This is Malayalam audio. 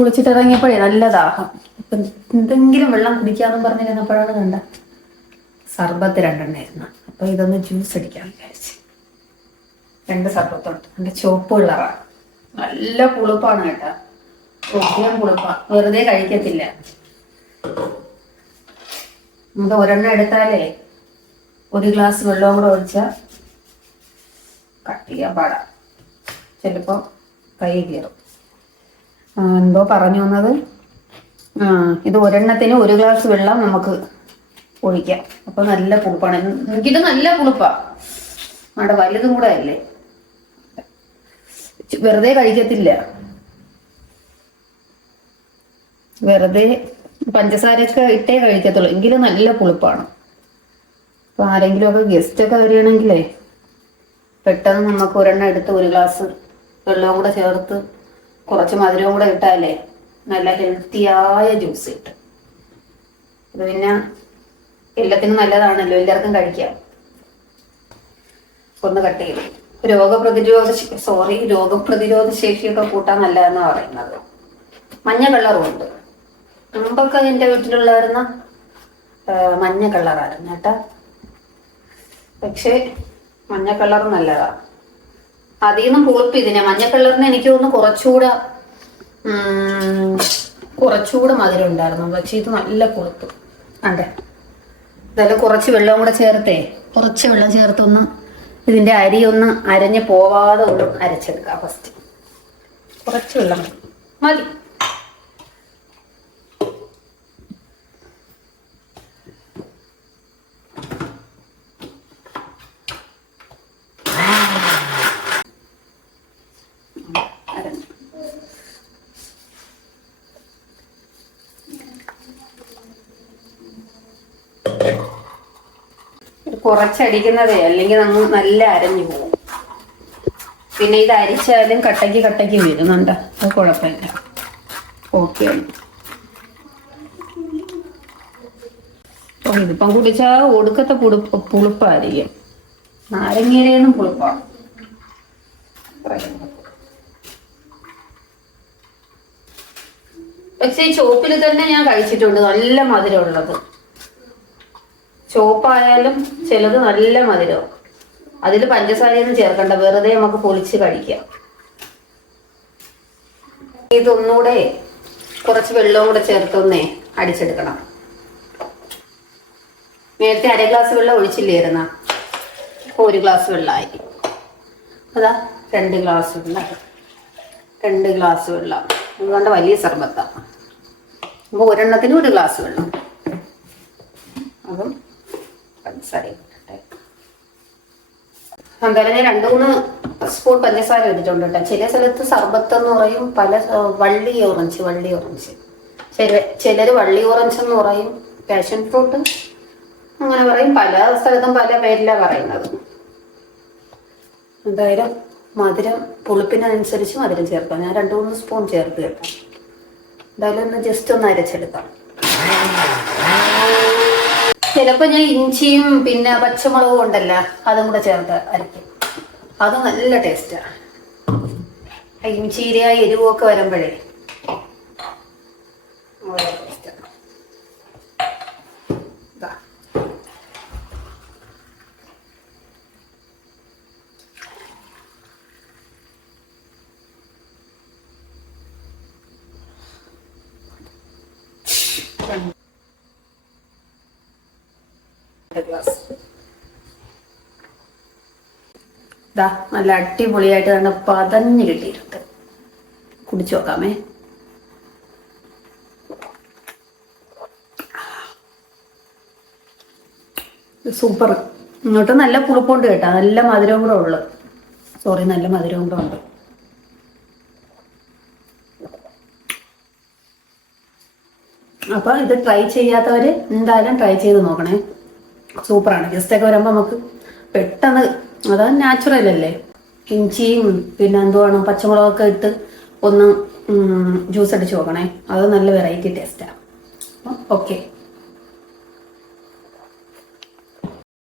കുളിച്ചിട്ട് ഇറങ്ങിയപ്പോഴേ നല്ല ദാഹം. ഇപ്പം എന്തെങ്കിലും വെള്ളം കുടിക്കാമെന്ന് പറഞ്ഞിരുന്നപ്പോഴാണ് കണ്ട സർബത്ത് രണ്ടെണ്ണായിരുന്നു. അപ്പൊ ഇതൊന്ന് ജ്യൂസ് അടിക്കാമെന്ന് വിചാരിച്ചു. 2 സർബത്തുണ്ട്. എൻ്റെ ചുവപ്പ് കളറാണ്. നല്ല പുളിപ്പാണ് കേട്ടാ. ഒത്തിരി പുളിപ്പാ. വെറുതെ കഴിക്കത്തില്ല. നമുക്ക് ഒരെണ്ണം എടുത്താലേ 1 ഗ്ലാസ് വെള്ളവും കൂടെ ഒഴിച്ചാൽ കട്ട് ചെയ്യാൻ പാടാം. ചിലപ്പോൾ കൈ കയറും. എന്തോ പറഞ്ഞു വന്നത്, ഇത് ഒരെണ്ണത്തിന് 1 ഗ്ലാസ് വെള്ളം നമുക്ക് ഒഴിക്കാം. അപ്പൊ നല്ല പുളിപ്പാണ്. എനിക്കിത് നല്ല പുളിപ്പാ. അവിടെ വലുതും കൂടെ അല്ലേ. വെറുതെ കഴിക്കത്തില്ല. വെറുതെ പഞ്ചസാരയൊക്കെ ഇട്ടേ കഴിക്കത്തുള്ളൂ. എങ്കിലും നല്ല പുളിപ്പാണ്. അപ്പൊ ആരെങ്കിലും ഒക്കെ ഗസ്റ്റ് ഒക്കെ വരികയാണെങ്കിലേ പെട്ടെന്ന് നമുക്ക് ഒരെണ്ണം എടുത്ത് 1 ഗ്ലാസ് വെള്ളവും കൂടെ ചേർത്ത് കുറച്ച് മധുരവും കൂടെ ഇട്ടാലേ നല്ല ഹെൽത്തിയായ ജ്യൂസ് കിട്ടും. ഇത് പിന്നെ എല്ലാത്തിനും നല്ലതാണല്ലോ, എല്ലാവർക്കും കഴിക്കാം. ഒന്ന് കട്ട് ചെയ്ത് രോഗപ്രതിരോധ ശേഷിയൊക്കെ കൂട്ടാൻ നല്ലതെന്നാണ് പറയുന്നത്. മഞ്ഞ കളറും ഉണ്ട്. മുമ്പൊക്കെ എൻ്റെ വീട്ടിലുള്ളായിരുന്ന മഞ്ഞ കളറായിരുന്നു കേട്ടാ. പക്ഷേ മഞ്ഞ കളർ നല്ലതാ. അതിൽ നിന്നും പുളിപ്പ് ഇതിനെ. മഞ്ഞ കളറിന് എനിക്ക് തോന്നുന്നു കുറച്ചുകൂടെ മധുരം ഉണ്ടായിരുന്നു. പക്ഷെ ഇത് നല്ല പുളിപ്പ്. അതെ, ഇതെല്ലാം കുറച്ച് വെള്ളം കൂടെ ചേർത്തേ, കുറച്ച് വെള്ളം ചേർത്തൊന്ന് ഇതിന്റെ അരി ഒന്ന് അരഞ്ഞ് പോവാതെ ഒന്ന് അരച്ചെടുക്കാം. ഫസ്റ്റ് കുറച്ച് വെള്ളം മതി. കുറച്ചടിക്കുന്നതേ, അല്ലെങ്കിൽ നമ്മൾ നല്ല അരഞ്ഞു പോകും. പിന്നെ ഇത് അരിച്ചാലും കട്ടയ്ക്ക് വരുന്നുണ്ട്. അത് കുഴപ്പമില്ല. ഓക്കെ. ഇതിപ്പം കുടിച്ചാൽ ഒടുക്കത്തെ പുളിപ്പായിരിക്കും. നാരങ്ങയിലേന്നും പുളിപ്പാണ്. പക്ഷെ ഈ ചോപ്പിൽ തന്നെ ഞാൻ കഴിച്ചിട്ടുണ്ട് നല്ല മധുരമുള്ളത്. ചോപ്പായാലും ചിലത് നല്ല മധുരം. അതിൽ പഞ്ചസാരയൊന്നും ചേർക്കണ്ട, വെറുതെ നമുക്ക് പൊളിച്ച് കഴിക്കാം. ഇതൊന്നുകൂടെ കുറച്ച് വെള്ളവും കൂടെ ചേർത്തൊന്നേ അടിച്ചെടുക്കണം. നേരത്തെ 1/2 ഗ്ലാസ് വെള്ളം ഒഴിച്ചില്ലായിരുന്ന, 1 ഗ്ലാസ് വെള്ളമായി. അതാ 2 ഗ്ലാസ് വെള്ളം. 2 ഗ്ലാസ് വെള്ളം. അതുകൊണ്ട് വലിയ സർബത്താണ്. അപ്പോൾ ഒരെണ്ണത്തിന് 1 ഗ്ലാസ് വെള്ളം. അതും പഞ്ചസാര ഇട്ടിട്ടെ. എന്തായാലും ഞാൻ 2-3 സ്പൂൺ പഞ്ചസാര ഇട്ടിട്ടുണ്ട് കേട്ടോ. ചില സ്ഥലത്ത് സർബത്ത് എന്ന് പറയും, പല വള്ളി ഓറഞ്ച്. ചിലര് വള്ളി ഓറഞ്ച് എന്ന് പറയും, പാഷൻ ഫ്രൂട്ട് അങ്ങനെ പറയും. പല സ്ഥലത്തും പല പേരിലാണ് പറയുന്നത്. എന്തായാലും മധുരം പുളിപ്പിനനുസരിച്ച് മധുരം ചേർക്കാം. ഞാൻ 2-3 സ്പൂൺ ചേർത്ത് കേട്ടോ. എന്തായാലും ഒന്ന് ജസ്റ്റ് ഒന്ന് അരച്ചെടുക്കാം. ചിലപ്പോൾ ഞാൻ ഇഞ്ചിയും പിന്നെ പച്ചമുളകും ഉണ്ടല്ലോ, അതും കൂടെ ചേർത്ത് അരയ്ക്കും. അത് നല്ല ടേസ്റ്റാണ്. ഇഞ്ചിയുടെ ആ എരിവൊക്കെ വരുമ്പോഴേ വളരെ ടേസ്റ്റാണ്. നല്ല അടിപൊളിയായിട്ട് തന്നെ പതഞ്ഞ് കിട്ടിയിട്ടുണ്ട്. കുടിച്ചു നോക്കാമേ. സൂപ്പർ. ഇങ്ങോട്ട് നല്ല പുളിപ്പുണ്ട് കേട്ടോ. നല്ല മധുരവും കൂടെ ഉള്ളു. നല്ല മധുരവും കൂടെ ഉണ്ട്. അപ്പൊ ഇത് ട്രൈ ചെയ്യാത്തവര് എന്തായാലും ട്രൈ ചെയ്ത് നോക്കണേ. സൂപ്പറാണ്. ഗസ്റ്റൊക്കെ വരുമ്പോൾ നമുക്ക് പെട്ടെന്ന്, അതാണ് നാച്ചുറൽ അല്ലേ. ഇഞ്ചിയും പിന്നെ എന്തുവാണ് പച്ചമുളകൊക്കെ ഇട്ട് ഒന്ന് ജ്യൂസ് അടിച്ച് നോക്കണേ. അത് നല്ല വെറൈറ്റി ടേസ്റ്റാണ്. ഓക്കെ.